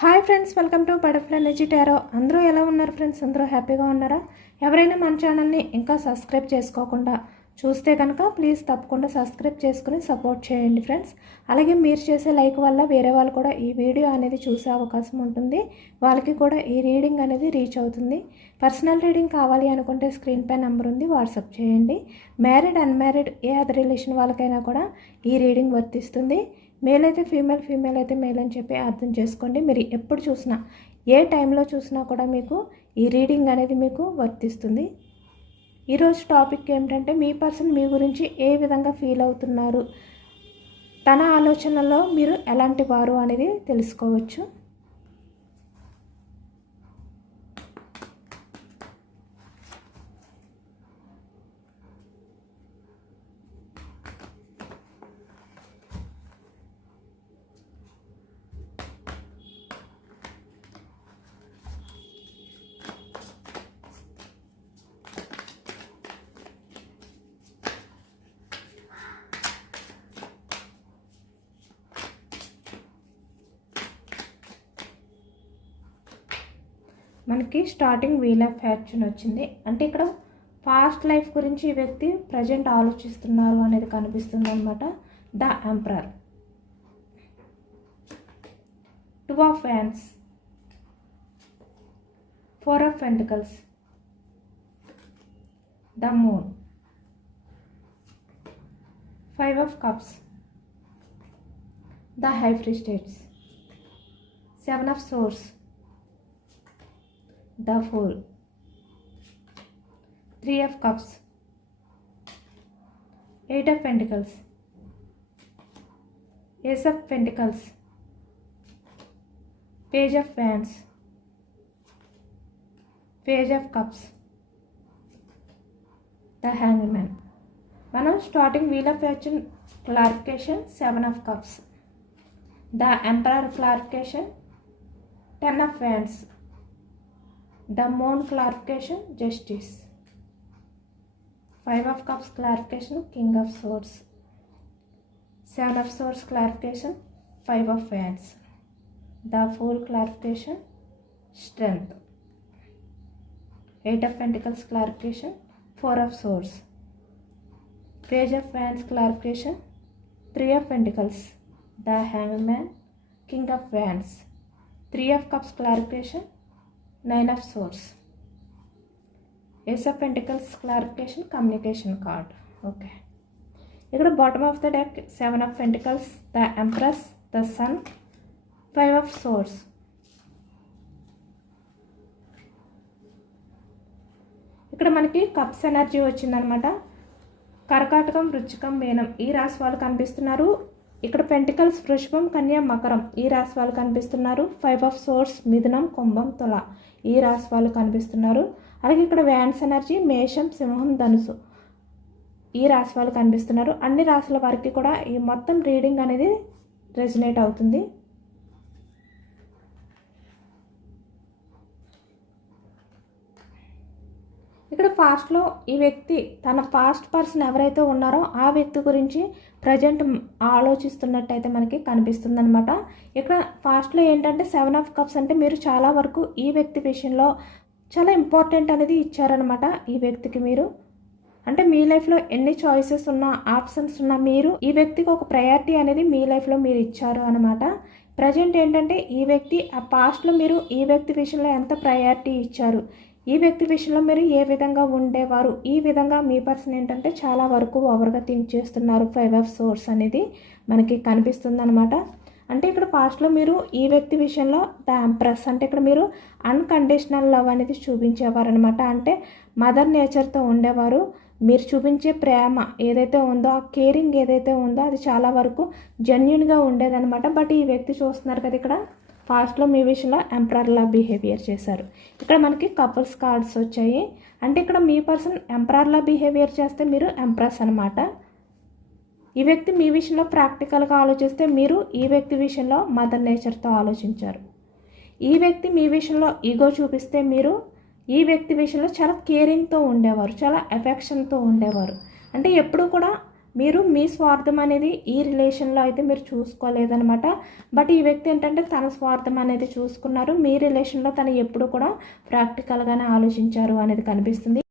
Hi friends, welcome to butterfly energy tarot. అందరూ ఎలా ఉన్నారు ఫ్రెండ్స్? అందరూ హ్యాపీగా ఉన్నారా? ఎవరైనా మన ఛానల్ని ఇంకా సబ్స్క్రైబ్ చేసుకోకుండా చూస్తే కనుక ప్లీజ్ తప్పకుండా సబ్స్క్రైబ్ చేసుకుని సపోర్ట్ చేయండి ఫ్రెండ్స్. అలాగే మీరు చేసే లైక్ వల్ల వేరే వాళ్ళు కూడా ఈ వీడియో అనేది చూసే అవకాశం ఉంటుంది. వాళ్ళకి కూడా ఈ రీడింగ్ అనేది రీచ్ అవుతుంది. పర్సనల్ రీడింగ్ కావాలి అనుకుంటే స్క్రీన్ పై నెంబర్ ఉంది, వాట్సాప్ చేయండి. మ్యారీడ్ అన్మ్యారీడ్ ఏ అదర్ రిలేషన్ వాళ్ళకైనా కూడా ఈ రీడింగ్ వర్తిస్తుంది. మేల్ అయితే ఫీమేల్, ఫీమేల్ అయితే మేల్ అని చెప్పి అర్థం చేసుకోండి. మీరు ఎప్పుడు చూసినా ఏ టైంలో చూసినా కూడా మీకు ఈ రీడింగ్ అనేది మీకు వర్తిస్తుంది. ఈరోజు టాపిక్ ఏమిటంటే మీ పర్సన్ మీ గురించి ఏ విధంగా ఫీల్ అవుతున్నారు, తన ఆలోచనలో మీరు ఎలాంటి వారు అనేది తెలుసుకోవచ్చు. మనకి స్టార్టింగ్ వీల్ ఆఫ్ ఫార్చ్యూన్ వచ్చింది. అంటే ఇక్కడ పాస్ట్ లైఫ్ గురించి ఈ వ్యక్తి ప్రజెంట్ ఆలోచిస్తున్నారు అనేది కనిపిస్తుంది అనమాట. The emperor, two of wands, four of pentacles, the moon, five of cups, the high priestess, seven of swords, the Fool, three of cups, eight of pentacles, ace of pentacles, page of wands, page of cups, the hanged man. మనం starting wheel of fortune clarification, seven of cups, the emperor clarification, ten of wands, the moon clarification, justice, five of cups clarification, king of swords, seven of swords clarification, five of wands, the fool clarification, strength, eight of pentacles clarification, four of swords, page of wands clarification, three of pentacles, the hanged man, king of wands, three of cups clarification, nine of swords, ace of pentacles clarification, communication card. Okay, ఇక్కడ bottom of the deck seven of pentacles, the empress, the sun, five of swords. ఇక్కడ మనకి cups energy వచ్చిందనమాట. కర్కాటకం, వృశ్చికం, మీనం ఈ రాశి వాళ్ళు కనిపిస్తున్నారు. ఇక్కడ పెంటికల్స్ వృషభం, కన్యా, మకరం ఈ రాశి వాళ్ళు కనిపిస్తున్నారు. ఫైవ్ ఆఫ్ సోర్స్ మిథునం, కుంభం, తుల ఈ రాశి వాళ్ళు కనిపిస్తున్నారు. అలాగే ఇక్కడ వ్యాన్స్ ఎనర్జీ మేషం, సింహం, ధనుసు ఈ రాశి వాళ్ళు కనిపిస్తున్నారు. అన్ని రాశుల వారికి కూడా ఈ మొత్తం రీడింగ్ అనేది రెజనేట్ అవుతుంది. ఇక్కడ ఫాస్ట్లో ఈ వ్యక్తి తన పాస్ట్ పర్సన్ ఎవరైతే ఉన్నారో ఆ వ్యక్తి గురించి ప్రజెంట్ ఆలోచిస్తున్నట్టయితే మనకి కనిపిస్తుంది అనమాట. ఇక్కడ ఫాస్ట్లో ఏంటంటే సెవెన్ ఆఫ్ కప్స్ అంటే మీరు చాలా వరకు ఈ వ్యక్తి విషయంలో చాలా ఇంపార్టెంట్ అనేది ఇచ్చారనమాట. ఈ వ్యక్తికి మీరు అంటే మీ లైఫ్లో ఎన్ని చాయిసెస్ ఉన్నా, ఆప్షన్స్ ఉన్నా మీరు ఈ వ్యక్తికి ఒక ప్రయారిటీ అనేది మీ లైఫ్లో మీరు ఇచ్చారు అనమాట. ప్రజెంట్ ఏంటంటే ఈ వ్యక్తి ఆ పాస్ట్లో మీరు ఈ వ్యక్తి విషయంలో ఎంత ప్రయారిటీ ఇచ్చారు, ఈ వ్యక్తి విషయంలో మీరు ఏ విధంగా ఉండేవారు, ఈ విధంగా మీ పర్సన్ ఏంటంటే చాలా వరకు ఓవర్గా థింక్ చేస్తున్నారు. ఫైవ్ ఆఫ్ సోర్స్ అనేది మనకి కనిపిస్తుంది అనమాట. అంటే ఇక్కడ పాస్ట్లో మీరు ఈ వ్యక్తి విషయంలో ద ఎంప్రెస్ అంటే ఇక్కడ మీరు అన్కండిషనల్ లవ్ అనేది చూపించేవారు అనమాట. అంటే మదర్ నేచర్తో ఉండేవారు. మీరు చూపించే ప్రేమ ఏదైతే ఉందో, ఆ కేరింగ్ ఏదైతే ఉందో అది చాలా వరకు జెన్యున్గా ఉండేదన్నమాట. బట్ ఈ వ్యక్తి చూస్తున్నారు కదా, ఇక్కడ పాస్ట్లో మీ విషయంలో ఎంపరర్లా బిహేవియర్ చేశారు. ఇక్కడ మనకి కపుల్స్ కార్డ్స్ వచ్చాయి. అంటే ఇక్కడ మీ పర్సన్ ఎంపరర్లా బిహేవియర్ చేస్తే మీరు ఎంప్రెస్ అనమాట. ఈ వ్యక్తి మీ విషయంలో ప్రాక్టికల్గా ఆలోచిస్తే మీరు ఈ వ్యక్తి విషయంలో మదర్ నేచర్తో ఆలోచించారు. ఈ వ్యక్తి మీ విషయంలో ఈగో చూపిస్తే మీరు ఈ వ్యక్తి విషయంలో చాలా కేరింగ్తో ఉండేవారు, చాలా ఎఫెక్షన్తో ఉండేవారు. అంటే ఎప్పుడు కూడా మీరు మీ స్వార్థం అనేది ఈ రిలేషన్లో అయితే మీరు చూసుకోలేదనమాట. బట్ ఈ వ్యక్తి ఏంటంటే తన స్వార్థం అనేది చూసుకున్నారు. మీ రిలేషన్లో తను ఎప్పుడు కూడా ప్రాక్టికల్గానే ఆలోచించారు అనేది కనిపిస్తుంది.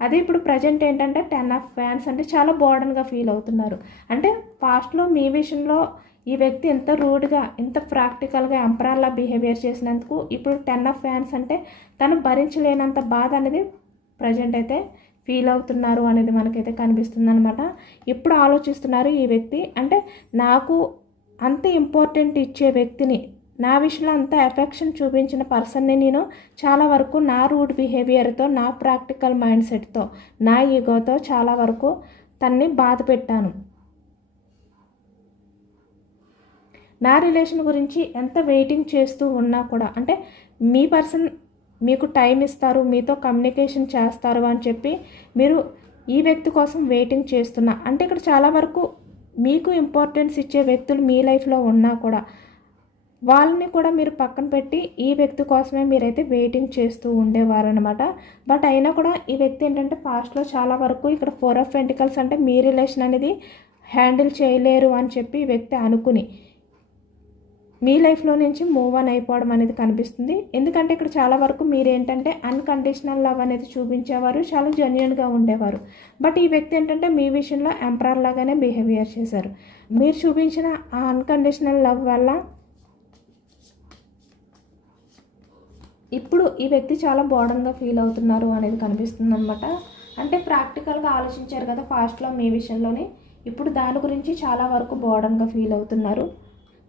అదే ఇప్పుడు ప్రజెంట్ ఏంటంటే 10 ఆఫ్ ఫ్యాన్స్ అంటే చాలా బోర్డన్గా ఫీల్ అవుతున్నారు. అంటే పాస్ట్లో మీ విషయంలో ఈ వ్యక్తి ఎంత రూడ్గా ఎంత ప్రాక్టికల్గా ఎంపరర్లా బిహేవియర్ చేసినందుకు ఇప్పుడు 10 ఆఫ్ ఫ్యాన్స్ అంటే తను భరించలేనంత బాధ అనేది ప్రజెంట్ అయితే ఫీల్ అవుతున్నారు అనేది మనకైతే కనిపిస్తుంది అనమాట. ఇప్పుడు ఆలోచిస్తున్నారు ఈ వ్యక్తి అంటే నాకు అంత ఇంపార్టెంట్ ఇచ్చే వ్యక్తిని, నా విషయంలో అంత ఎఫెక్షన్ చూపించిన పర్సన్ని నేను చాలా వరకు నా రూడ్ బిహేవియర్తో, నా ప్రాక్టికల్ మైండ్ సెట్తో, నా ఈగోతో చాలా వరకు తన్ని బాధ పెట్టాను. నా రిలేషన్ గురించి ఎంత వెయిటింగ్ చేస్తూ ఉన్నా కూడా అంటే మీ పర్సన్ మీకు టైం ఇస్తారు, మీతో కమ్యూనికేషన్ చేస్తారు అని చెప్పి మీరు ఈ వ్యక్తి కోసం వెయిటింగ్ చేస్తున్నా అంటే ఇక్కడ చాలా వరకు మీకు ఇంపార్టెన్స్ ఇచ్చే వ్యక్తులు మీ లైఫ్లో ఉన్నా కూడా వాళ్ళని కూడా మీరు పక్కన పెట్టి ఈ వ్యక్తి కోసమే మీరైతే వెయిటింగ్ చేస్తూ ఉండేవారనమాట. బట్ అయినా కూడా ఈ వ్యక్తి ఏంటంటే పాస్ట్లో చాలా వరకు ఇక్కడ 4 ఆఫ్ పెంటికల్స్ అంటే మీ రిలేషన్ అనేది హ్యాండిల్ చేయలేరు అని చెప్పి ఈ వ్యక్తి అనుకుని మీ లైఫ్లో నుంచి మూవ్ ఆన్ అయిపోవడం అనేది కనిపిస్తుంది. ఎందుకంటే ఇక్కడ చాలా వరకు మీరేంటంటే అన్కండిషనల్ లవ్ అనేది చూపించేవారు, చాలా జెన్యూన్గా ఉండేవారు. బట్ ఈ వ్యక్తి ఏంటంటే మీ విషయంలో ఎంపరర్ లాగానే బిహేవియర్ చేశారు. మీరు చూపించిన ఆ అన్కండిషనల్ లవ్ వల్ల ఇప్పుడు ఈ వ్యక్తి చాలా బోర్డన్గా ఫీల్ అవుతున్నారు అనేది కనిపిస్తుంది అనమాట. అంటే ప్రాక్టికల్గా ఆలోచించారు కదా ఫాస్ట్లో మీ విషయంలోనే, ఇప్పుడు దాని గురించి చాలా వరకు బోర్డన్గా ఫీల్ అవుతున్నారు.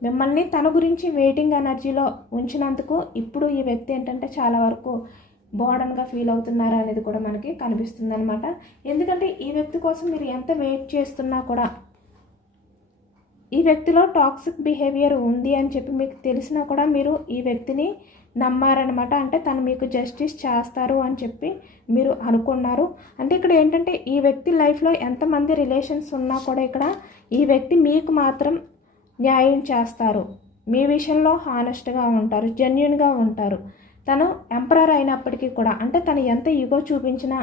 మిమ్మల్ని తన గురించి వెయిటింగ్ ఎనర్జీలో ఉంచినందుకు ఇప్పుడు ఈ వ్యక్తి ఏంటంటే చాలా వరకు బోర్డన్గా ఫీల్ అవుతున్నారు అనేది కూడా మనకి కనిపిస్తుంది అనమాట. ఎందుకంటే ఈ వ్యక్తి కోసం మీరు ఎంత వెయిట్ చేస్తున్నా కూడా ఈ వ్యక్తిలో టాక్సిక్ బిహేవియర్ ఉంది అని చెప్పి మీకు తెలిసినా కూడా మీరు ఈ వ్యక్తిని నమ్మారనమాట. అంటే తను మీకు జస్టిస్ చేస్తారు అని చెప్పి మీరు అనుకున్నారు. అంటే ఇక్కడ ఏంటంటే ఈ వ్యక్తి లైఫ్లో ఎంతమంది రిలేషన్స్ ఉన్నా కూడా ఇక్కడ ఈ వ్యక్తి మీకు మాత్రం న్యాయం చేస్తారు, మీ విషయంలో హానెస్ట్గా ఉంటారు, జెన్యూన్గా ఉంటారు. తను ఎంపరర్ అయినప్పటికీ కూడా అంటే తను ఎంత ఈగో చూపించినా,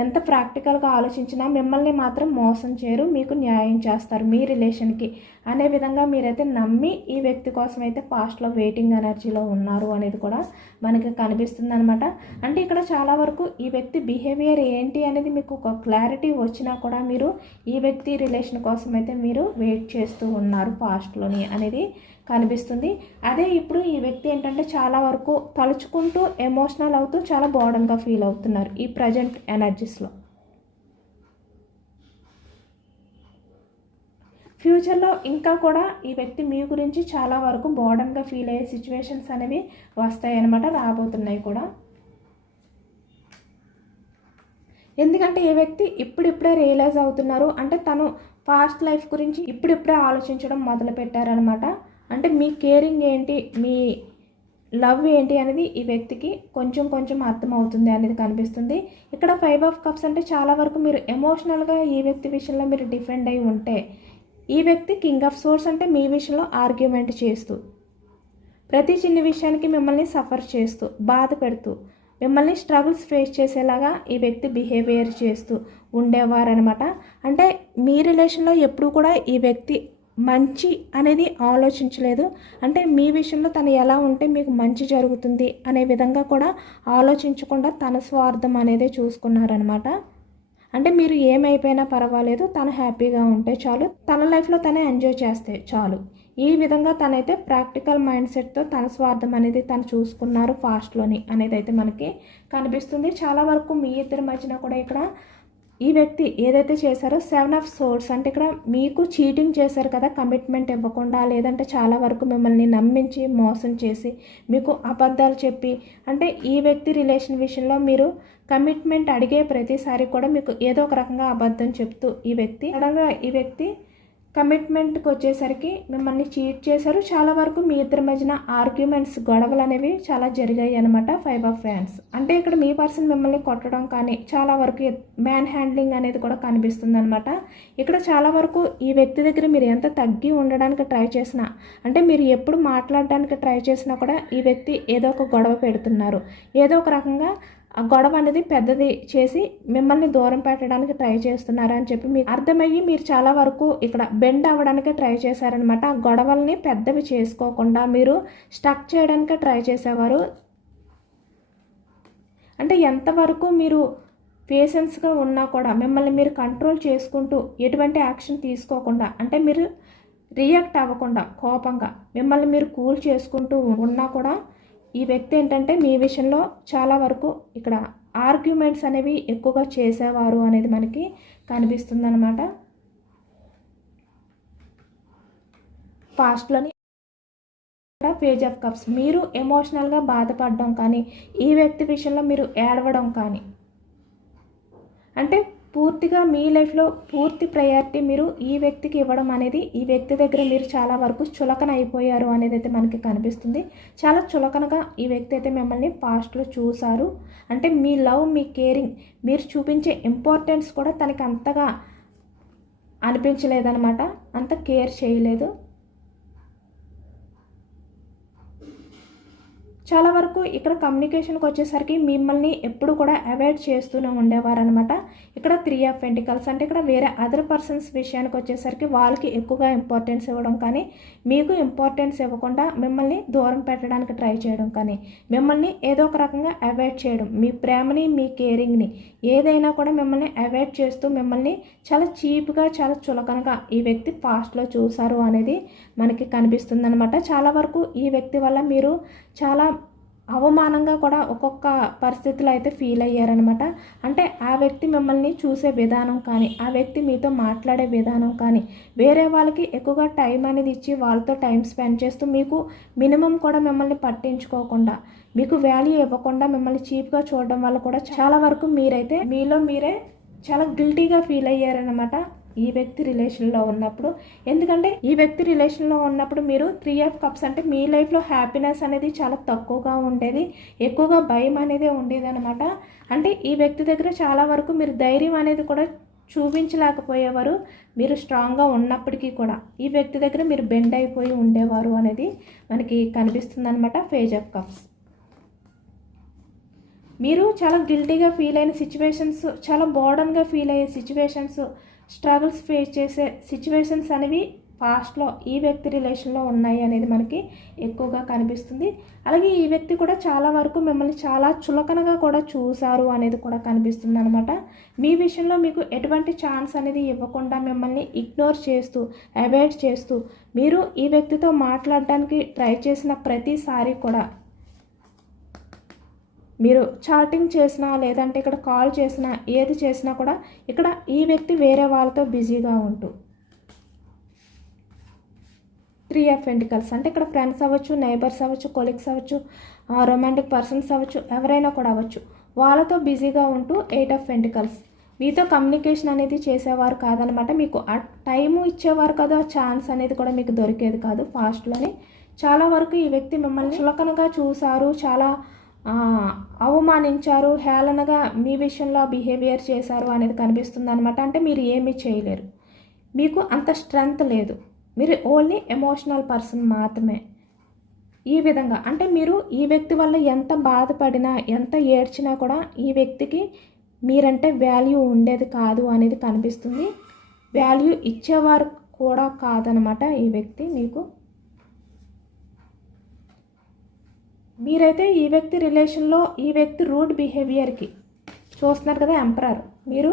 ఎంత ప్రాక్టికల్గా ఆలోచించినా మిమ్మల్ని మాత్రం మోసం చేయరు, మీకు న్యాయం చేస్తారు మీ రిలేషన్కి అనే విధంగా మీరైతే నమ్మి ఈ వ్యక్తి కోసం అయితే పాస్ట్లో వెయిటింగ్ ఎనర్జీలో ఉన్నారు అనేది కూడా మనకి కనిపిస్తుంది అనమాట. అంటే ఇక్కడ చాలా వరకు ఈ వ్యక్తి బిహేవియర్ ఏంటి అనేది మీకు ఒక క్లారిటీ వచ్చినా కూడా మీరు ఈ వ్యక్తి రిలేషన్ కోసం అయితే మీరు వెయిట్ చేస్తూ ఉన్నారు పాస్ట్లోని అనేది కనిపిస్తుంది. అదే ఇప్పుడు ఈ వ్యక్తి ఏంటంటే చాలా వరకు తలుచుకుంటూ ఎమోషనల్ అవుతూ చాలా బోర్డన్గా ఫీల్ అవుతున్నారు ఈ ప్రజెంట్ ఎనర్జీస్లో. ఫ్యూచర్లో ఇంకా కూడా ఈ వ్యక్తి మీ గురించి చాలా వరకు బోర్డన్గా ఫీల్ అయ్యే సిచ్యువేషన్స్ అనేవి వస్తాయి అన్నమాట, రాబోతున్నాయి కూడా. ఎందుకంటే ఈ వ్యక్తి ఇప్పుడిప్పుడే రియలైజ్ అవుతున్నారు. అంటే తను పాస్ట్ లైఫ్ గురించి ఇప్పుడిప్పుడే ఆలోచించడం మొదలు పెట్టారనమాట. అంటే మీ కేరింగ్ ఏంటి, మీ లవ్ ఏంటి అనేది ఈ వ్యక్తికి కొంచెం కొంచెం అర్థమవుతుంది అనేది కనిపిస్తుంది. ఇక్కడ 5 ఆఫ్ కప్స్ అంటే చాలా వరకు మీరు ఎమోషనల్గా ఈ వ్యక్తి విషయంలో మీరు డిఫెండ్ అయి ఉంటే, ఈ వ్యక్తి కింగ్ ఆఫ్ సోర్స్ అంటే మీ విషయంలో ఆర్గ్యుమెంట్ చేస్తూ, ప్రతి చిన్న విషయానికి మిమ్మల్ని సఫర్ చేస్తూ, బాధ పెడుతూ, మిమ్మల్ని స్ట్రగుల్స్ ఫేస్ చేసేలాగా ఈ వ్యక్తి బిహేవియర్ చేస్తూ ఉండేవారనమాట. అంటే మీ రిలేషన్లో ఎప్పుడు కూడా ఈ వ్యక్తి మంచి అనేది ఆలోచించలేదు. అంటే మీ విషయంలో తను ఎలా ఉంటే మీకు మంచి జరుగుతుంది అనే విధంగా కూడా ఆలోచించకుండా తన స్వార్థం అనేది చూసుకున్నారనమాట. అంటే మీరు ఏమైపోయినా పర్వాలేదు, తను హ్యాపీగా ఉంటే చాలు, తన లైఫ్లో తనే ఎంజాయ్ చేస్తే చాలు, ఈ విధంగా తనైతే ప్రాక్టికల్ మైండ్ సెట్తో తన స్వార్థం అనేది తను చూసుకున్నారు ఫాస్ట్లోని అనేది అయితే మనకి కనిపిస్తుంది. చాలా వరకు మీ ఇద్దరి మధ్యన కూడా ఇక్కడ ఈ వ్యక్తి ఏదైతే చేశారో 7 ఆఫ్ సోర్స్ అంటే ఇక్కడ మీకు చీటింగ్ చేశారు కదా, కమిట్మెంట్ ఇవ్వకుండా, లేదంటే చాలా వరకు మిమ్మల్ని నమ్మించి మోసం చేసి మీకు అబద్ధాలు చెప్పి, అంటే ఈ వ్యక్తి రిలేషన్ విషయంలో మీరు కమిట్మెంట్ అడిగే ప్రతిసారి కూడా మీకు ఏదో ఒక రకంగా అబద్ధం చెప్తూ ఈ వ్యక్తి కమిట్మెంట్కి వచ్చేసరికి మిమ్మల్ని చీట్ చేశారు. చాలా వరకు మీ ఇద్దరి మధ్యన ఆర్గ్యుమెంట్స్, గొడవలు అనేవి చాలా జరిగాయి అనమాట. 5 ఆఫ్ ఫ్యాన్స్ అంటే ఇక్కడ మీ పర్సన్ మిమ్మల్ని కొట్టడం కానీ, చాలా వరకు మ్యాన్ హ్యాండ్లింగ్ అనేది కూడా కనిపిస్తుంది అనమాట. ఇక్కడ చాలా వరకు ఈ వ్యక్తి దగ్గర మీరు ఎంత తగ్గి ఉండడానికి ట్రై చేసినా, అంటే మీరు ఎప్పుడు మాట్లాడడానికి ట్రై చేసినా కూడా ఈ వ్యక్తి ఏదో ఒక గొడవ పెడుతున్నారు, ఏదో ఒక రకంగా ఆ గొడవ అనేది పెద్దది చేసి మిమ్మల్ని దూరం పెట్టడానికి ట్రై చేస్తున్నారని చెప్పి మీకు అర్థమయ్యి మీరు చాలా వరకు ఇక్కడ బెండ్ అవ్వడానికి ట్రై చేశారనమాట. ఆ గొడవల్ని పెద్దవి చేసుకోకుండా మీరు స్టక్ చేయడానికి ట్రై చేసేవారు. అంటే ఎంతవరకు మీరు పేషెన్స్గా ఉన్నా కూడా మిమ్మల్ని మీరు కంట్రోల్ చేసుకుంటూ ఎటువంటి యాక్షన్ తీసుకోకుండా, అంటే మీరు రియాక్ట్ అవ్వకుండా కోపంగా మిమ్మల్ని మీరు కూల్ చేసుకుంటూ ఉన్నా కూడా ఈ వ్యక్తి ఏంటంటే మీ విషయంలో చాలా వరకు ఇక్కడ ఆర్గ్యుమెంట్స్ అనేవి ఎక్కువగా చేసేవారు అనేది మనకి కనిపిస్తుంది అనమాట. పాస్ట్లోని పేజ్ ఆఫ్ కప్స్, మీరు ఎమోషనల్గా బాధపడడం కానీ, ఈ వ్యక్తి విషయంలో మీరు ఏడవడం కానీ, అంటే పూర్తిగా మీ లైఫ్లో పూర్తి ప్రయారిటీ మీరు ఈ వ్యక్తికి ఇవ్వడం అనేది, ఈ వ్యక్తి దగ్గర మీరు చాలా వరకు చులకన అయిపోయారు అనేది అయితే మనకి కనిపిస్తుంది. చాలా చులకనగా ఈ వ్యక్తి అయితే మిమ్మల్ని పాస్ట్లో చూశారు. అంటే మీ లవ్, మీ కేరింగ్, మీరు చూపించే ఇంపార్టెన్స్ కూడా తనకి అంతగా అనిపించలేదన్నమాట. అంత కేర్ చేయలేదు. చాలా వరకు ఇక్కడ కమ్యూనికేషన్కి వచ్చేసరికి మిమ్మల్ని ఎప్పుడు కూడా అవాయిడ్ చేస్తూనే ఉండేవారు అనమాట. ఇక్కడ 3 ఆఫ్ పెంటికల్స్, అంటే ఇక్కడ వేరే అదర్ పర్సన్స్ విషయానికి వచ్చేసరికి వాళ్ళకి ఎక్కువగా ఇంపార్టెన్స్ ఇవ్వడం కానీ, మీకు ఇంపార్టెన్స్ ఇవ్వకుండా మిమ్మల్ని దూరం పెట్టడానికి ట్రై చేయడం కానీ, మిమ్మల్ని ఏదో ఒక రకంగా అవాయిడ్ చేయడం, మీ ప్రేమని, మీ కేరింగ్ని ఏదైనా కూడా మిమ్మల్ని అవాయిడ్ చేస్తూ మిమ్మల్ని చాలా చీప్గా, చాలా చులకనగా ఈ వ్యక్తి పాస్ట్లో చూశారు అనేది మనకి కనిపిస్తుంది అనమాట. చాలా వరకు ఈ వ్యక్తి వల్ల మీరు చాలా అవమానంగా కూడా ఒక్కొక్క పరిస్థితుల్లో అయితే ఫీల్ అయ్యారనమాట. అంటే ఆ వ్యక్తి మిమ్మల్ని చూసే విధానం కానీ, ఆ వ్యక్తి మీతో మాట్లాడే విధానం కానీ, వేరే వాళ్ళకి ఎక్కువగా టైం అనేది ఇచ్చి వాళ్ళతో టైం స్పెండ్ చేస్తూ మీకు మినిమం కూడా మిమ్మల్ని పట్టించుకోకుండా, మీకు వాల్యూ ఇవ్వకుండా మిమ్మల్ని చీప్గా చూడడం వల్ల కూడా చాలా వరకు మీరైతే మీలో మీరే చాలా గిల్టీగా ఫీల్ అయ్యారనమాట ఈ వ్యక్తి రిలేషన్లో ఉన్నప్పుడు. ఎందుకంటే ఈ వ్యక్తి రిలేషన్లో ఉన్నప్పుడు మీరు 3 ఆఫ్ కప్స్, అంటే మీ లైఫ్లో హ్యాపీనెస్ అనేది చాలా తక్కువగా ఉండేది, ఎక్కువగా భయం అనేది ఉండేది అనమాట. అంటే ఈ వ్యక్తి దగ్గర చాలా వరకు మీరు ధైర్యం అనేది కూడా చూపించలేకపోయేవారు. మీరు స్ట్రాంగ్గా ఉన్నప్పటికీ కూడా ఈ వ్యక్తి దగ్గర మీరు బెండ్ అయిపోయి ఉండేవారు అనేది మనకి కనిపిస్తుంది అనమాట. పేజ్ ఆఫ్ కప్స్, మీరు చాలా గిల్టీగా ఫీల్ అయిన సిచ్యువేషన్స్, చాలా బోర్డన్గా ఫీల్ అయ్యే సిచ్యువేషన్స్, స్ట్రగుల్స్ ఫేస్ చేసే సిచ్యువేషన్స్ అనేవి పాస్ట్లో ఈ వ్యక్తి రిలేషన్లో ఉన్నాయి అనేది మనకి ఎక్కువగా కనిపిస్తుంది. అలాగే ఈ వ్యక్తి కూడా చాలా వరకు మిమ్మల్ని చాలా చులకనగా కూడా చూశారు అనేది కూడా కనిపిస్తుంది అనమాట. మీ విషయంలో మీకు ఎటువంటి ఛాన్స్ అనేది ఇవ్వకుండా మిమ్మల్ని ఇగ్నోర్ చేస్తూ, అవాయిడ్ చేస్తూ, మీరు ఈ వ్యక్తితో మాట్లాడడానికి ట్రై చేసిన ప్రతిసారి కూడా, మీరు చాటింగ్ చేసినా లేదంటే ఇక్కడ కాల్ చేసినా ఏది చేసినా కూడా ఇక్కడ ఈ వ్యక్తి వేరే వాళ్ళతో బిజీగా ఉంటూ, 3 ఆఫ్ పెంటికల్స్, అంటే ఇక్కడ ఫ్రెండ్స్ అవ్వచ్చు, నైబర్స్ అవ్వచ్చు, కొలీగ్స్ అవ్వచ్చు, రొమాంటిక్ పర్సన్స్ అవ్వచ్చు, ఎవరైనా కూడా అవ్వచ్చు, వాళ్ళతో బిజీగా ఉంటూ 8 ఆఫ్ పెంటికల్స్, మీతో కమ్యూనికేషన్ అనేది చేసేవారు కాదనమాట. మీకు ఆ టైము ఇచ్చేవారు కదా, ఛాన్స్ అనేది కూడా మీకు దొరికేది కాదు పాస్ట్లోని. చాలా వరకు ఈ వ్యక్తి మిమ్మల్ని చులకనగా చూశారు, చాలా అవమానించారు, హేళనగా మీ విషయంలో బిహేవియర్ చేశారు అనేది కనిపిస్తుంది అనమాట. అంటే మీరు ఏమీ చేయలేరు, మీకు అంత స్ట్రెంగ్త్ లేదు, మీరు ఓన్లీ ఎమోషనల్ పర్సన్ మాత్రమే. ఈ విధంగా అంటే మీరు ఈ వ్యక్తి వల్ల ఎంత బాధపడినా, ఎంత ఏడ్చినా కూడా ఈ వ్యక్తికి మీరంటే వాల్యూ ఉండేది కాదు అనేది కనిపిస్తుంది. వాల్యూ ఇచ్చేవారు కూడా కాదనమాట ఈ వ్యక్తి మీకు. మీరైతే ఈ వ్యక్తి రిలేషన్లో ఈ వ్యక్తి రూడ్ బిహేవియర్కి చూస్తున్నారు కదా, ఎంపరర్, మీరు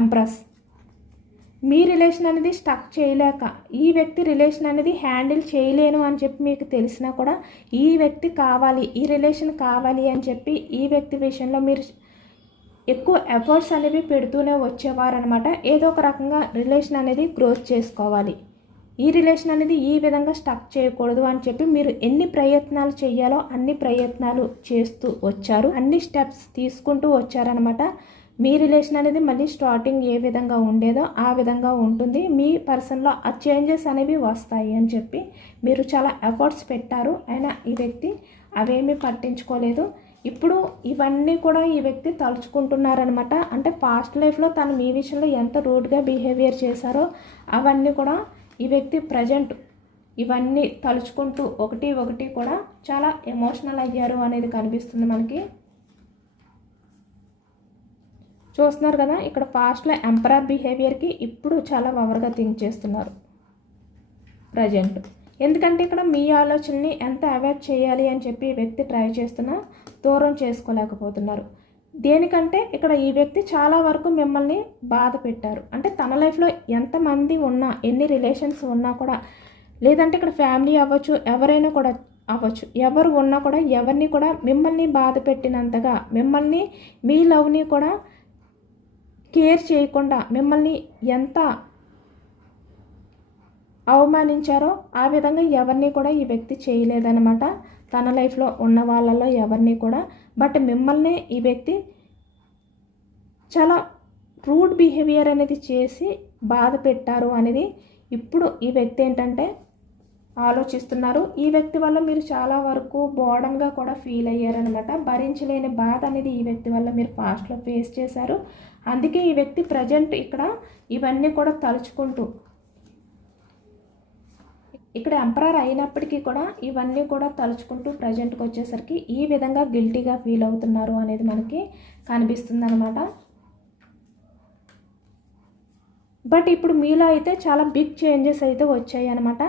ఎంప్రెస్. మీ రిలేషన్ అనేది స్టక్ చేయలేక, ఈ వ్యక్తి రిలేషన్ అనేది హ్యాండిల్ చేయలేను అని చెప్పి మీకు తెలిసినా కూడా ఈ వ్యక్తి కావాలి, ఈ రిలేషన్ కావాలి అని చెప్పి ఈ వ్యక్తి విషయంలో మీరు ఎక్కువ ఎఫర్ట్స్ అనేవి పెడుతూనే వచ్చేవారనమాట. ఏదో ఒక రకంగా రిలేషన్ అనేది గ్రోత్ చేసుకోవాలి, ఈ రిలేషన్ అనేది ఈ విధంగా స్టక్ చేయకూడదు అని చెప్పి మీరు ఎన్ని ప్రయత్నాలు చేయాలో అన్ని ప్రయత్నాలు చేస్తూ వచ్చారు, అన్ని స్టెప్స్ తీసుకుంటూ వచ్చారనమాట. మీ రిలేషన్ అనేది మళ్ళీ స్టార్టింగ్ ఏ విధంగా ఉండేదో ఆ విధంగా ఉంటుంది, మీ పర్సన్లో ఆ చేంజెస్ అనేవి వస్తాయి అని చెప్పి మీరు చాలా ఎఫర్ట్స్ పెట్టారు. అయినా ఈ వ్యక్తి అవేమీ పట్టించుకోలేదు. ఇప్పుడు ఇవన్నీ కూడా ఈ వ్యక్తి తలుచుకుంటున్నారనమాట. అంటే పాస్ట్ లైఫ్లో తను మీ విషయంలో ఎంత రూడ్గా బిహేవియర్ చేశారో అవన్నీ కూడా ఈ వ్యక్తి ప్రజెంట్ ఇవన్నీ తలుచుకుంటూ ఒకటి ఒకటి కూడా చాలా ఎమోషనల్ అయ్యారు అనేది కనిపిస్తుంది మనకి. చూస్తున్నారు కదా, ఇక్కడ పాస్ట్లో ఎంపరర్ బిహేవియర్కి ఇప్పుడు చాలా ఓవర్గా థింక్ చేస్తున్నారు ప్రజెంట్. ఎందుకంటే ఇక్కడ మీ ఆలోచనని ఎంత అవాయిడ్ చేయాలి అని చెప్పి ఈ వ్యక్తి ట్రై చేస్తున్నా దూరం చేసుకోలేకపోతున్నారు. దేనికంటే ఇక్కడ ఈ వ్యక్తి చాలా వరకు మిమ్మల్ని బాధ పెట్టారు. అంటే తన లైఫ్లో ఎంతమంది ఉన్నా, ఎన్ని రిలేషన్స్ ఉన్నా కూడా, లేదంటే ఇక్కడ ఫ్యామిలీ అవ్వచ్చు, ఎవరైనా కూడా అవ్వచ్చు, ఎవరు ఉన్నా కూడా ఎవరిని కూడా మిమ్మల్ని బాధ పెట్టినంతగా, మిమ్మల్ని మీ లవ్ని కూడా కేర్ చేయకుండా మిమ్మల్ని ఎంత అవమానించారో ఆ విధంగా ఎవరిని కూడా ఈ వ్యక్తి చేయలేదన్నమాట తన లైఫ్లో ఉన్న వాళ్ళలో ఎవరిని కూడా. బట్ మిమ్మల్ని ఈ వ్యక్తి చాలా రూడ్ బిహేవియర్ అనేది చేసి బాధ పెట్టారు అనేది ఇప్పుడు ఈ వ్యక్తి ఏంటంటే ఆలోచిస్తున్నారు. ఈ వ్యక్తి వల్ల మీరు చాలా వరకు బోర్డన్గా కూడా ఫీల్ అయ్యారనమాట. భరించలేని బాధ అనేది ఈ వ్యక్తి వల్ల మీరు పాస్ట్లో ఫేస్ చేశారు. అందుకే ఈ వ్యక్తి ప్రజెంట్ ఇక్కడ ఇవన్నీ కూడా తలుచుకుంటూ, ఇక్కడ ఎంపరర్ అయినప్పటికీ కూడా ఇవన్నీ కూడా తలుచుకుంటూ ప్రజెంట్కి వచ్చేసరికి ఈ విధంగా గిల్టీగా ఫీల్ అవుతున్నారు అనేది మనకి కనిపిస్తుంది అనమాట. బట్ ఇప్పుడు మీలో అయితే చాలా బిగ్ చేంజెస్ అయితే వచ్చాయి అనమాట.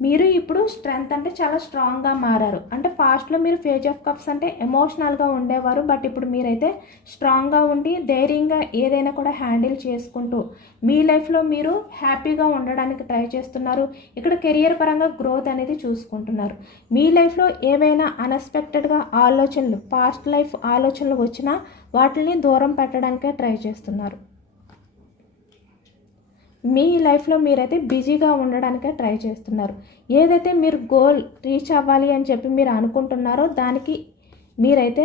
మీరు ఇప్పుడు స్ట్రెంగ్త్ అంటే చాలా స్ట్రాంగ్గా మారారు. అంటే ఫాస్ట్లో మీరు పేజ్ ఆఫ్ కప్స్ అంటే ఎమోషనల్గా ఉండేవారు. బట్ ఇప్పుడు మీరైతే స్ట్రాంగ్గా ఉండి ధైర్యంగా ఏదైనా కూడా హ్యాండిల్ చేసుకుంటూ మీ లైఫ్లో మీరు హ్యాపీగా ఉండడానికి ట్రై చేస్తున్నారు. ఇక్కడ కెరియర్ పరంగా గ్రోత్ అనేది చూసుకుంటున్నారు. మీ లైఫ్లో ఏవైనా అన్ఎక్స్పెక్టెడ్గా ఆలోచనలు, పాస్ట్ లైఫ్ ఆలోచనలు వచ్చినా వాటిని దూరం పెట్టడానికే ట్రై చేస్తున్నారు. మీ లైఫ్లో మీరైతే బిజీగా ఉండడానికే ట్రై చేస్తున్నారు. ఏదైతే మీరు గోల్ రీచ్ అవ్వాలి అని చెప్పి మీరు అనుకుంటున్నారో దానికి మీరైతే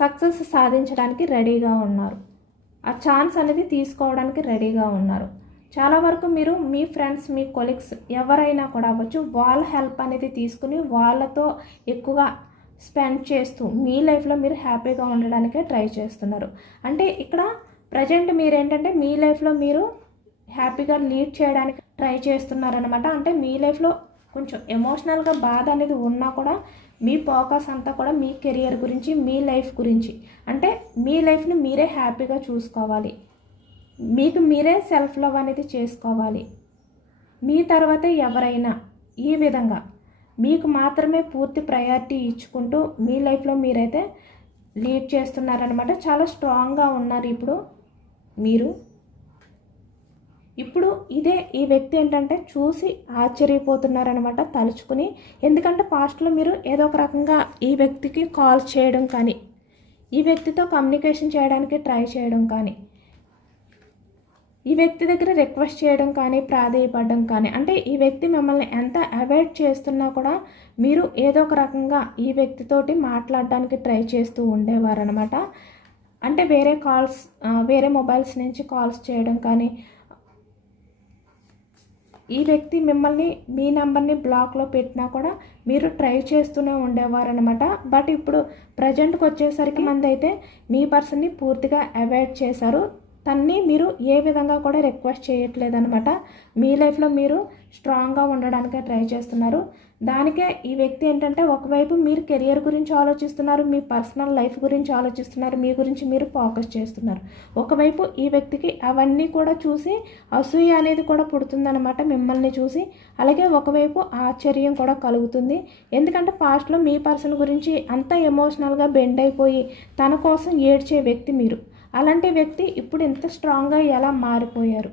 సక్సెస్ సాధించడానికి రెడీగా ఉన్నారు. ఆ ఛాన్స్ అనేది తీసుకోవడానికి రెడీగా ఉన్నారు. చాలా వరకు మీరు మీ ఫ్రెండ్స్, మీ కొలీగ్స్ ఎవరైనా కూడా అవ్వచ్చు, వాళ్ళ హెల్ప్ అనేది తీసుకుని వాళ్ళతో ఎక్కువగా స్పెండ్ చేస్తూ మీ లైఫ్లో మీరు హ్యాపీగా ఉండడానికే ట్రై చేస్తున్నారు. అంటే ఇక్కడ ప్రజెంట్ మీరేంటంటే మీ లైఫ్లో మీరు హ్యాపీగా లీడ్ చేయడానికి ట్రై చేస్తున్నారనమాట. అంటే మీ లైఫ్లో కొంచెం ఎమోషనల్గా బాధ అనేది ఉన్నా కూడా మీ ఫోకస్ అంతా కూడా మీ కెరియర్ గురించి, మీ లైఫ్ గురించి, అంటే మీ లైఫ్ని మీరే హ్యాపీగా చూసుకోవాలి, మీకు మీరే సెల్ఫ్ లవ్ అనేది చేసుకోవాలి. మీ తర్వాతే ఎవరైనా ఈ విధంగా మీకు మాత్రమే పూర్తి ప్రయారిటీ ఇచ్చుకుంటూ మీ లైఫ్లో మీరైతే లీడ్ చేస్తున్నారనమాట. చాలా స్ట్రాంగ్గా ఉన్నారు ఇప్పుడు మీరు. ఇప్పుడు ఇదే ఈ వ్యక్తి ఏంటంటే చూసి ఆశ్చర్యపోతున్నారనమాట తలుచుకుని. ఎందుకంటే పాస్ట్లో మీరు ఏదో ఒక రకంగా ఈ వ్యక్తికి కాల్ చేయడం కానీ, ఈ వ్యక్తితో కమ్యూనికేషన్ చేయడానికి ట్రై చేయడం కానీ, ఈ వ్యక్తి దగ్గర రిక్వెస్ట్ చేయడం కానీ, ప్రాధేయపడడం కానీ, అంటే ఈ వ్యక్తి మిమ్మల్ని ఎంత అవాయిడ్ చేస్తున్నా కూడా మీరు ఏదో ఒక రకంగా ఈ వ్యక్తితోటి మాట్లాడడానికి ట్రై చేస్తూ ఉండేవారనమాట. అంటే వేరే మొబైల్స్ నుంచి కాల్స్ చేయడం కానీ, ఈ వ్యక్తి మిమ్మల్ని మీ నెంబర్ని బ్లాక్లో పెట్టినా కూడా మీరు ట్రై చేస్తూనే ఉండేవారనమాట. బట్ ఇప్పుడు ప్రజెంట్కి వచ్చేసరికి మంది అయితే మీ పర్సన్ని పూర్తిగా అవాయిడ్ చేశారు. తన్ని మీరు ఏ విధంగా కూడా రిక్వెస్ట్ చేయట్లేదనమాట. మీ లైఫ్లో మీరు స్ట్రాంగ్గా ఉండడానికే ట్రై చేస్తున్నారు. దానికే ఈ వ్యక్తి ఏంటంటే ఒకవైపు మీరు కెరియర్ గురించి ఆలోచిస్తున్నారు, మీ పర్సనల్ లైఫ్ గురించి ఆలోచిస్తున్నారు, మీ గురించి మీరు ఫోకస్ చేస్తున్నారు. ఒకవైపు ఈ వ్యక్తికి అవన్నీ కూడా చూసి అసూయ అనేది కూడా పుడుతుందన్నమాట మిమ్మల్ని చూసి. అలాగే ఒకవైపు ఆశ్చర్యం కూడా కలుగుతుంది. ఎందుకంటే పాస్ట్లో మీ పర్సన్ గురించి అంత ఎమోషనల్గా బెండ్ అయిపోయి తన కోసం ఏడ్చే వ్యక్తి మీరు. అలాంటి వ్యక్తి ఇప్పుడు ఇంత స్ట్రాంగ్గా ఎలా మారిపోయారు?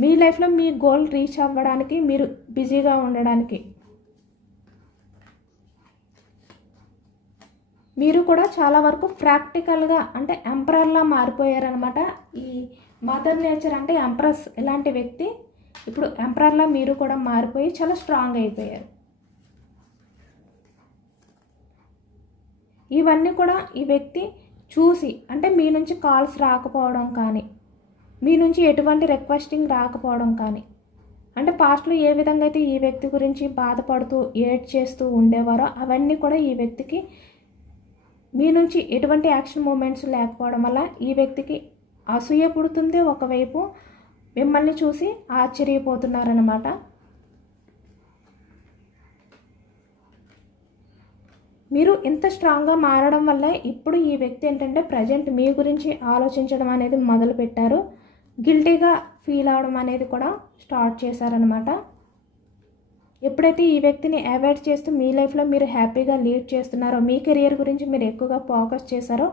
మీ లైఫ్లో మీ గోల్ రీచ్ అవ్వడానికి, మీరు బిజీగా ఉండడానికి మీరు కూడా చాలా వరకు ప్రాక్టికల్గా అంటే ఎంపరర్లా మారిపోయారనమాట. ఈ మదర్ నేచర్ అంటే ఎంప్రెస్ ఇలాంటి వ్యక్తి ఇప్పుడు ఎంపరర్లా మీరు కూడా మారిపోయి చాలా స్ట్రాంగ్ అయిపోయారు. ఇవన్నీ కూడా ఈ వ్యక్తి చూసి, అంటే మీ నుంచి కాల్స్ రాకపోవడం కానీ, మీ నుంచి ఎటువంటి రిక్వెస్టింగ్ రాకపోవడం కానీ, అంటే పాస్ట్లో ఏ విధంగా అయితే ఈ వ్యక్తి గురించి బాధపడుతూ ఏడ్ చేస్తూ ఉండేవారో అవన్నీ కూడా ఈ వ్యక్తికి మీ నుంచి ఎటువంటి యాక్షన్ మూమెంట్స్ లేకపోవడం వల్ల ఈ వ్యక్తికి అసూయ పుడుతుంది. ఒకవైపు మిమ్మల్ని చూసి ఆశ్చర్యపోతున్నారన్నమాట. మీరు ఇంత స్ట్రాంగ్గా మారడం వల్ల ఇప్పుడు ఈ వ్యక్తి ఏంటంటే ప్రజెంట్ మీ గురించి ఆలోచించడం అనేది మొదలుపెట్టారు. గిల్టీగా ఫీల్ అవడం అనేది కూడా స్టార్ట్ చేశారనమాట. ఎప్పుడైతే ఈ వ్యక్తిని అవాయిడ్ చేస్తూ మీ లైఫ్లో మీరు హ్యాపీగా లీడ్ చేస్తున్నారో, మీ కెరియర్ గురించి మీరు ఎక్కువగా ఫోకస్ చేశారో,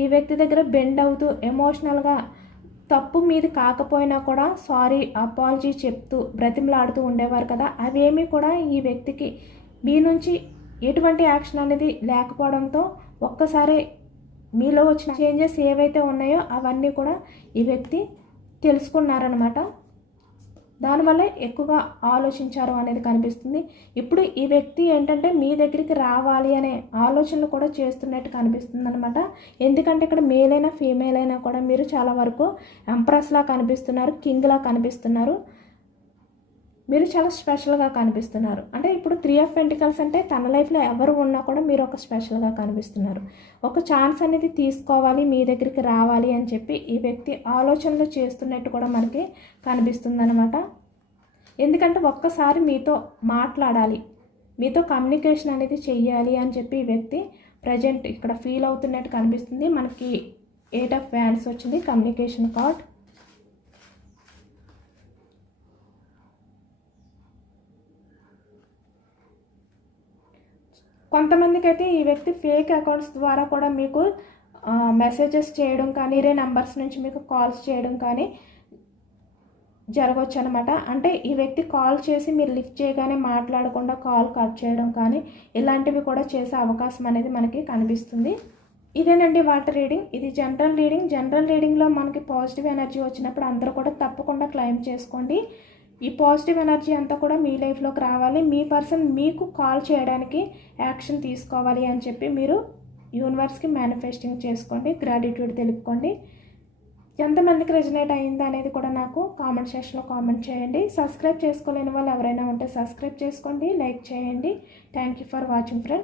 ఈ వ్యక్తి దగ్గర బెండ్ అవుతూ ఎమోషనల్గా తప్పు మీది కాకపోయినా కూడా సారీ, అపాలజీ చెప్తూ బ్రతిమలాడుతూ ఉండేవారు కదా, అవేమీ కూడా ఈ వ్యక్తికి మీ నుంచి ఎటువంటి యాక్షన్ అనేది లేకపోవడంతో ఒక్కసారి మీలో వచ్చిన చేంజెస్ ఏవైతే ఉన్నాయో అవన్నీ కూడా ఈ వ్యక్తి తెలుసుకున్నారనమాట. దానివల్ల ఎక్కువగా ఆలోచించారు అనేది కనిపిస్తుంది. ఇప్పుడు ఈ వ్యక్తి ఏంటంటే మీ దగ్గరికి రావాలి అనే ఆలోచనలు కూడా చేస్తున్నట్టు కనిపిస్తుంది అనమాట. ఎందుకంటే ఇక్కడ మేల్ అయినా ఫీమేల్ అయినా కూడా మీరు చాలా వరకు ఎంప్రెస్లా కనిపిస్తున్నారు, కింగ్లా కనిపిస్తున్నారు, మీరు చాలా స్పెషల్గా కనిపిస్తున్నారు. అంటే ఇప్పుడు 3 ఆఫ్ పెంటికల్స్ అంటే తన లైఫ్లో ఎవరు ఉన్నా కూడా మీరు ఒక స్పెషల్గా కనిపిస్తున్నారు. ఒక ఛాన్స్ అనేది తీసుకోవాలి, మీ దగ్గరికి రావాలి అని చెప్పి ఈ వ్యక్తి ఆలోచనలు చేస్తున్నట్టు కూడా మనకి కనిపిస్తుందన్నమాట. ఎందుకంటే ఒక్కసారి మీతో మాట్లాడాలి, మీతో కమ్యూనికేషన్ అనేది చెయ్యాలి అని చెప్పి ఈ వ్యక్తి ప్రజెంట్ ఇక్కడ ఫీల్ అవుతున్నట్టు కనిపిస్తుంది. మనకి 8 ఆఫ్ వ్యాండ్స్ వచ్చింది, కమ్యూనికేషన్ కార్డ్. కొంతమందికి అయితే ఈ వ్యక్తి ఫేక్ అకౌంట్స్ ద్వారా కూడా మీకు మెసేజెస్ చేయడం కానీ, వేరే నెంబర్స్ నుంచి మీకు కాల్స్ చేయడం కానీ జరగవచ్చు అనమాట. అంటే ఈ వ్యక్తి కాల్ చేసి మీరు లిఫ్ట్ చేయగానే మాట్లాడకుండా కాల్ కట్ చేయడం కానీ ఇలాంటివి కూడా చేసే అవకాశం అనేది మనకి కనిపిస్తుంది. ఇదేనండి వాటి రీడింగ్. ఇది జనరల్ రీడింగ్. జనరల్ రీడింగ్లో మనకి పాజిటివ్ ఎనర్జీ వచ్చినప్పుడు అందరూ కూడా తప్పకుండా క్లెయిమ్ చేసుకోండి. ఈ పాజిటివ్ ఎనర్జీ అంతా కూడా మీ లైఫ్లోకి రావాలి, మీ పర్సన్ మీకు కాల్ చేయడానికి యాక్షన్ తీసుకోవాలి అని చెప్పి మీరు యూనివర్స్కి మేనిఫెస్టింగ్ చేసుకోండి, గ్రాటిట్యూడ్ తెలుపుకోండి. ఎంతమందికి రెజనేట్ అయింది అనేది కూడా నాకు కామెంట్ సెక్షన్లో కామెంట్ చేయండి. సబ్స్క్రైబ్ చేసుకోలేని వాళ్ళు ఎవరైనా ఉంటే సబ్స్క్రైబ్ చేసుకోండి, లైక్ చేయండి. Thank you for watching friends.